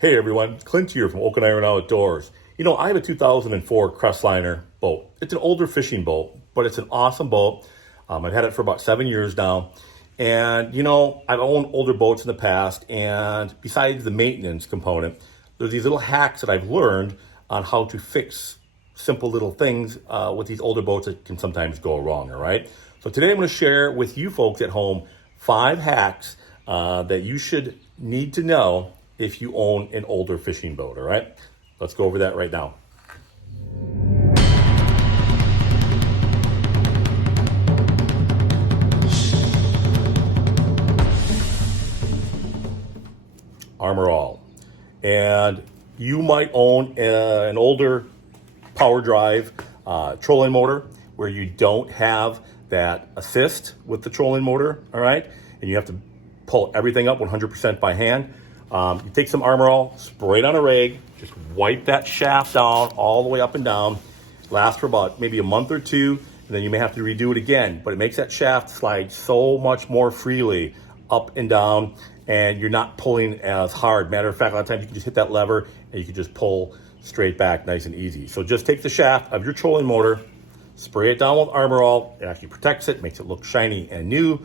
Hey everyone, Clint here from Oak and Iron Outdoors. You know, I have a 2004 Crestliner boat. It's an older fishing boat, but it's an awesome boat. I've had it for about 7 years now. And you know, I've owned older boats in the past, and besides the maintenance component, there's these little hacks that I've learned on how to fix simple little things with these older boats that can sometimes go wrong, all right? So today I'm going to share with you folks at home 5 hacks that you should need to know if you own an older fishing boat, all right? Let's go over that right now. Armor All. And you might own an older power drive trolling motor where you don't have that assist with the trolling motor, all right? And you have to pull everything up 100% by hand. You take some Armor All, spray it on a rig, just wipe that shaft down all the way up and down. Lasts for about maybe a month or two, and then you may have to redo it again. But it makes that shaft slide so much more freely up and down, and you're not pulling as hard. Matter of fact, a lot of times you can just hit that lever and you can just pull straight back nice and easy. So just take the shaft of your trolling motor, spray it down with Armor All. It actually protects it, makes it look shiny and new.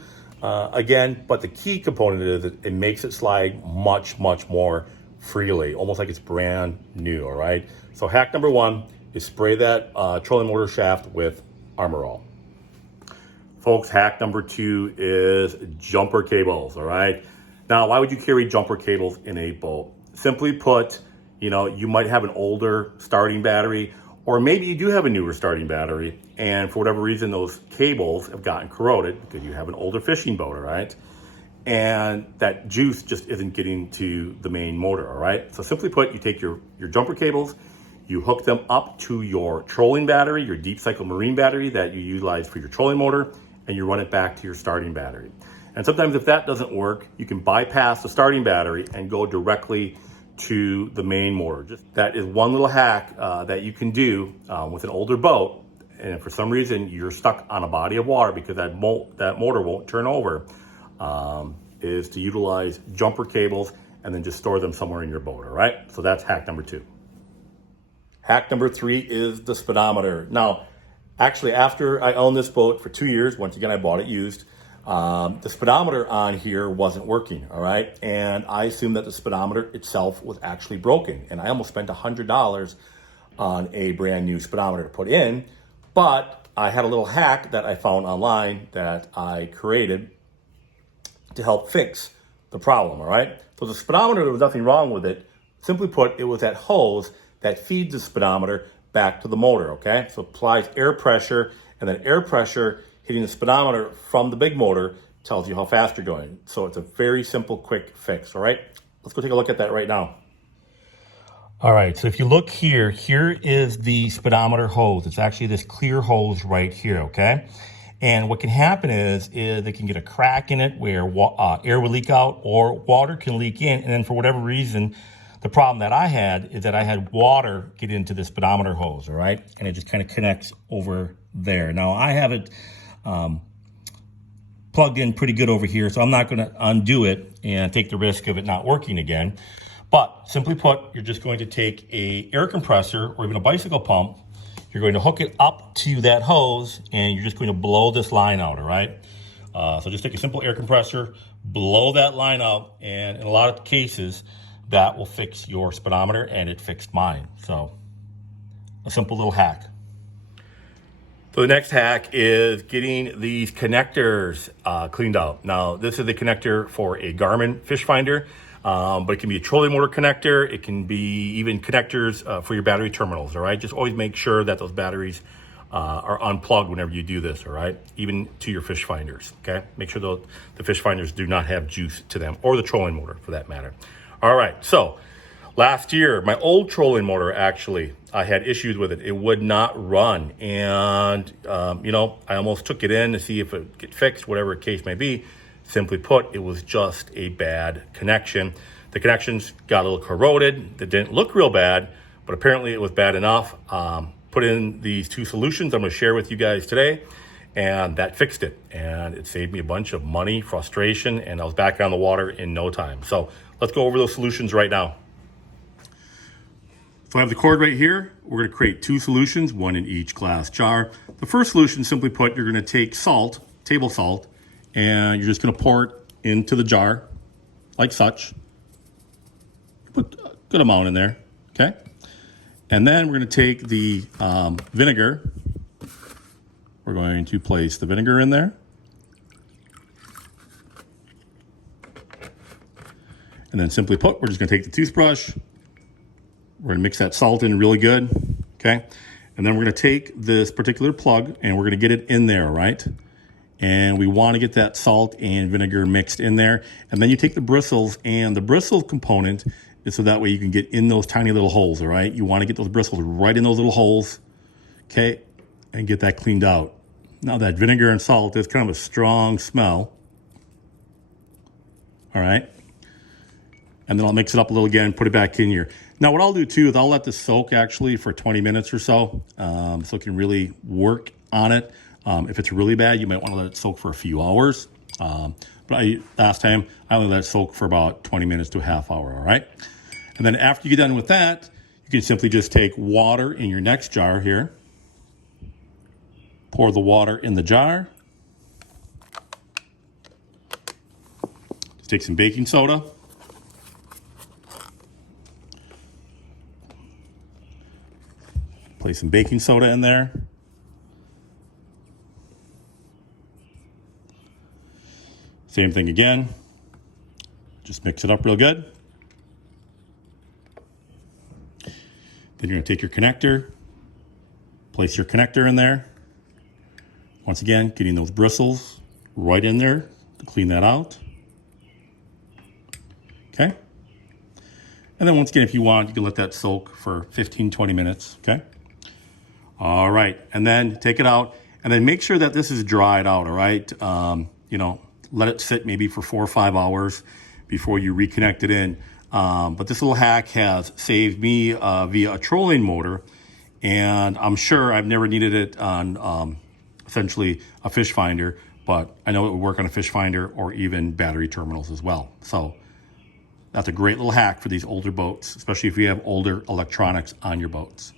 Again, but the key component is that it makes it slide much, much more freely, almost like it's brand new, all right? So hack number 1 is spray that trolling motor shaft with Armor All. Folks, hack number 2 is jumper cables, all right? Now, why would you carry jumper cables in a boat? Simply put, you know, you might have an older starting battery, or maybe you do have a newer starting battery, and for whatever reason, those cables have gotten corroded because you have an older fishing boat, all right? And that juice just isn't getting to the main motor, all right? So simply put, you take your jumper cables, you hook them up to your trolling battery, your deep cycle marine battery that you utilize for your trolling motor, and you run it back to your starting battery. And sometimes if that doesn't work, you can bypass the starting battery and go directly to the main motor. That is one little hack that you can do with an older boat. And if for some reason you're stuck on a body of water because that motor won't turn over, is to utilize jumper cables and then just store them somewhere in your boat, all right? So that's hack number 2. Hack number 3 is the speedometer. Now, actually, after I owned this boat for 2 years, once again, I bought it used, the speedometer on here wasn't working, all right? And I assumed that the speedometer itself was actually broken. And I almost spent $100 on a brand new speedometer to put in, but I had a little hack that I found online that I created to help fix the problem, all right? So the speedometer, there was nothing wrong with it. Simply put, it was that hose that feeds the speedometer back to the motor, okay? So it applies air pressure, and then air pressure hitting the speedometer from the big motor tells you how fast you're going. So it's a very simple, quick fix, all right? Let's go take a look at that right now. All right, so if you look here, here is the speedometer hose. It's actually this clear hose right here, okay? And what can happen is they can get a crack in it where air will leak out or water can leak in. And then for whatever reason, the problem that I had is that I had water get into the speedometer hose, all right? And it just kind of connects over there. Now, I have it plugged in pretty good over here, so I'm not going to undo it and take the risk of it not working again. But simply put, you're just going to take a air compressor or even a bicycle pump. You're going to hook it up to that hose, and you're just going to blow this line out, all right? So just take a simple air compressor, blow that line out, and in a lot of cases, that will fix your speedometer, and it fixed mine. So a simple little hack. So the next hack is getting these connectors cleaned out. Now, this is the connector for a Garmin fish finder, but it can be a trolling motor connector. It can be even connectors for your battery terminals, all right? Just always make sure that those batteries are unplugged whenever you do this, all right? Even to your fish finders, okay? Make sure the fish finders do not have juice to them, or the trolling motor for that matter. All right, so last year, my old trolling motor, actually, I had issues with it. It would not run. And, you know, I almost took it in to see if it would get fixed, whatever the case may be. Simply put, it was just a bad connection. The connections got a little corroded. They didn't look real bad, but apparently it was bad enough. Put in these 2 solutions I'm going to share with you guys today, and that fixed it. And it saved me a bunch of money, frustration, and I was back on the water in no time. So let's go over those solutions right now. So I have the cord right here. We're going to create two solutions, one in each glass jar. The first solution, simply put, you're going to take salt, table salt, and you're just going to pour it into the jar like such. Put a good amount in there, okay? And then we're going to take the vinegar. We're going to place the vinegar in there. And then simply put, we're just going to take the toothbrush. We're going to mix that salt in really good, okay? And then we're going to take this particular plug and we're going to get it in there, right? And we want to get that salt and vinegar mixed in there. And then you take the bristles, and the bristle component is so that way you can get in those tiny little holes, all right? You want to get those bristles right in those little holes, okay? And get that cleaned out. Now that vinegar and salt is kind of a strong smell, all right? And then I'll mix it up a little again, put it back in here. Now what I'll do too is I'll let this soak actually for 20 minutes or so, so it can really work on it. If it's really bad, you might want to let it soak for a few hours. But last time, I only let it soak for about 20 minutes to a half hour, all right? And then after you get done with that, you can simply just take water in your next jar here. Pour the water in the jar. Just take some baking soda. Place some baking soda in there. Same thing again. Just mix it up real good. Then you're going to take your connector, place your connector in there. Once again, getting those bristles right in there to clean that out. Okay. And then once again, if you want, you can let that soak for 15, 20 minutes. Okay. All right. And then take it out and then make sure that this is dried out. All right. You know, let it sit maybe for 4 or 5 hours before you reconnect it in. But this little hack has saved me via a trolling motor, and I'm sure I've never needed it on essentially a fish finder, but I know it would work on a fish finder or even battery terminals as well. So that's a great little hack for these older boats, especially if you have older electronics on your boats.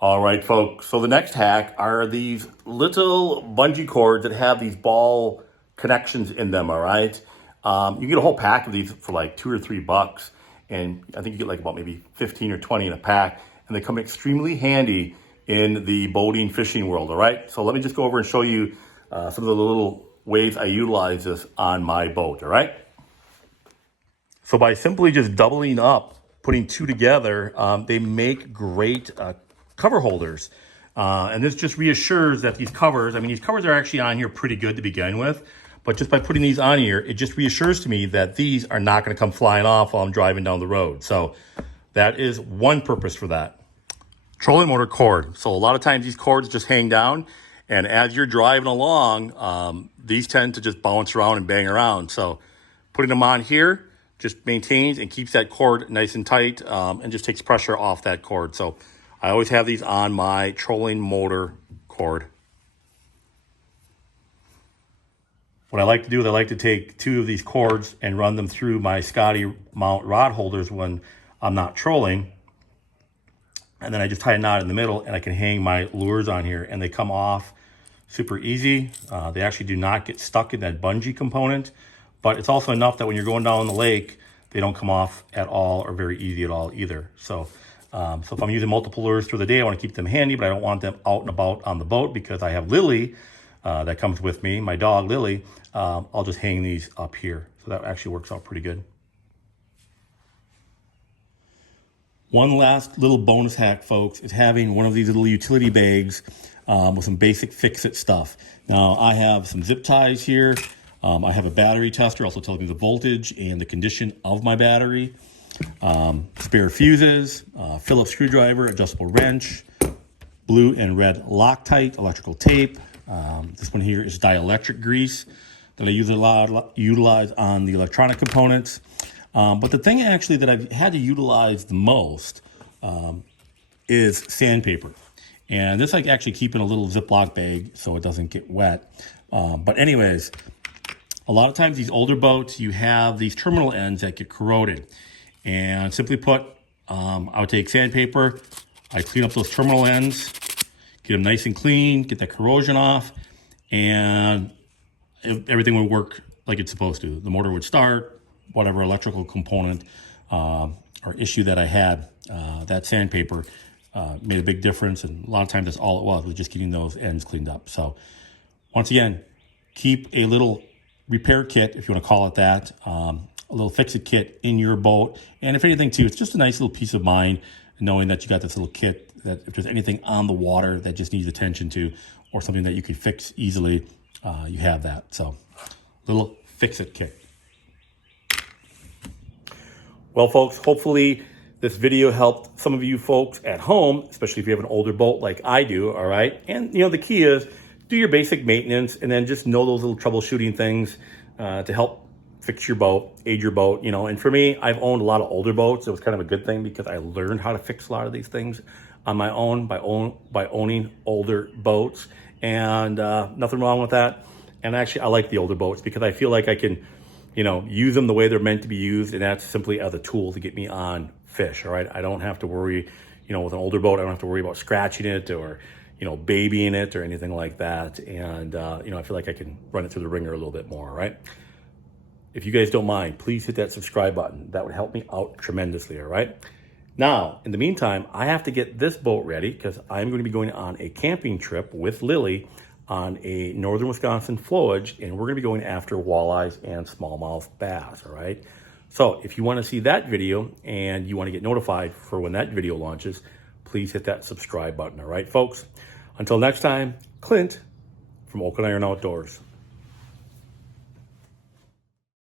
All right, folks. So the next hack are these little bungee cords that have these ball connections in them, all right? You get a whole pack of these for like $2 or $3, and I think you get like about maybe 15 or 20 in a pack, and they come extremely handy in the boating fishing world, all right? So let me just go over and show you some of the little ways I utilize this on my boat, all right? So by simply just doubling up, putting two together, they make great cover holders. And this just reassures that these covers are actually on here pretty good to begin with, but just by putting these on here, it just reassures to me that these are not going to come flying off while I'm driving down the road. So that is one purpose for that. Trolling motor cord. So a lot of times these cords just hang down, and as you're driving along, these tend to just bounce around and bang around. So putting them on here just maintains and keeps that cord nice and tight, and just takes pressure off that cord. So I always have these on my trolling motor cord. What I like to do is I like to take two of these cords and run them through my Scotty mount rod holders when I'm not trolling. And then I just tie a knot in the middle, and I can hang my lures on here, and they come off super easy. They actually do not get stuck in that bungee component, but it's also enough that when you're going down the lake, they don't come off at all or very easy at all either. So if I'm using multiple lures through the day, I want to keep them handy, but I don't want them out and about on the boat because I have Lily that comes with me, my dog Lily. I'll just hang these up here. So that actually works out pretty good. One last little bonus hack, folks, is having one of these little utility bags with some basic fix-it stuff. Now, I have some zip ties here. I have a battery tester, also tells me the voltage and the condition of my battery. Spare fuses, Phillips screwdriver, adjustable wrench, blue and red Loctite, electrical tape. This one here is dielectric grease that I utilize on the electronic components. But the thing actually that I've had to utilize the most is sandpaper. And this I actually keep in a little Ziploc bag so it doesn't get wet. But anyways, a lot of times these older boats, you have these terminal ends that get corroded. And simply put, I would take sandpaper, I'd clean up those terminal ends, get them nice and clean, get that corrosion off, and everything would work like it's supposed to. The motor would start, whatever electrical component or issue that I had, that sandpaper made a big difference. And a lot of times that's all it was just getting those ends cleaned up. So once again, keep a little repair kit, if you want to call it that, a little fix-it kit in your boat. And if anything too, it's just a nice little peace of mind knowing that you got this little kit, that if there's anything on the water that just needs attention to, or something that you can fix easily, you have that. So little fix-it kit. Well, folks, hopefully this video helped some of you folks at home, especially if you have an older boat like I do, all right? And, you know, the key is do your basic maintenance and then just know those little troubleshooting things to help fix your boat, aid your boat, you know. And for me, I've owned a lot of older boats. It was kind of a good thing because I learned how to fix a lot of these things on my own by owning older boats. And nothing wrong with that. And actually, I like the older boats because I feel like I can, you know, use them the way they're meant to be used, and that's simply as a tool to get me on fish, all right? I don't have to worry, you know, with an older boat, I don't have to worry about scratching it or, you know, babying it or anything like that. And, you know, I feel like I can run it through the ringer a little bit more, all right? If you guys don't mind, please hit that subscribe button. That would help me out tremendously, all right? Now, in the meantime, I have to get this boat ready because I'm going to be going on a camping trip with Lily on a northern Wisconsin flowage, and we're going to be going after walleyes and smallmouth bass, all right? So if you want to see that video and you want to get notified for when that video launches, please hit that subscribe button, all right, folks? Until next time, Clint from Oak and Iron Outdoors.